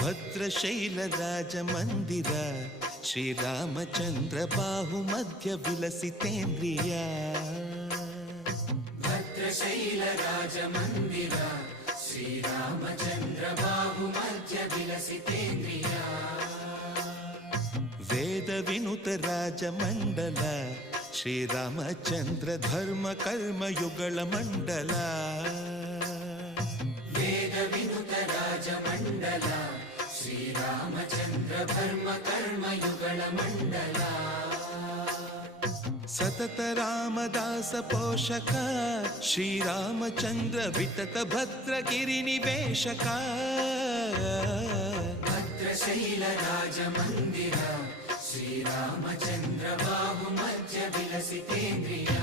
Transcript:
ಭದ್ರಶೈಲ ರಾಜ ಮಂದಿರ ಶ್ರೀರಾಮಚಂದ್ರ ಬಾಹು ಮಧ್ಯ ವಿಲಸಿತೇಂದ್ರಿಯ ಭದ್ರಶೈಲ ರಾಜ ಮಂದಿರ ಶ್ರೀರಾಮಚಂದ್ರ ಬಾಹು ಮಧ್ಯ ವಿಲಸಿತೇಂದ್ರಿಯ ವೇದ ವಿನುತ ರಾಜ ಮಂಡಲ ಶ್ರೀರಾಮಚಂದ್ರ ಧರ್ಮ ಕರ್ಮ ಯುಗಳ ಮಂಡಲ ವೇದ ವಿನುತ ರಾಜ ಮಂಡಲ ಶ್ರೀರಾಮಚಂದ್ರ ಧರ್ಮ ಕರ್ಮ ಯುಗಳ ಮಂಡಲ ಸತತ ರಾಮದಾಸ ಪೋಷಕ ಶ್ರೀರಾಮಚಂದ್ರ ವಿತತ ಭದ್ರಗಿರಿ ನಿವೇಶಕ ಭದ್ರಶೈಲ ರಾಜ ಮಂದಿರ ಶ್ರೀರಾಮಚಂದ್ರ ಬಾಹು ಮಧ್ಯ ವಿಲಸಿತೇಂದ್ರಿಯ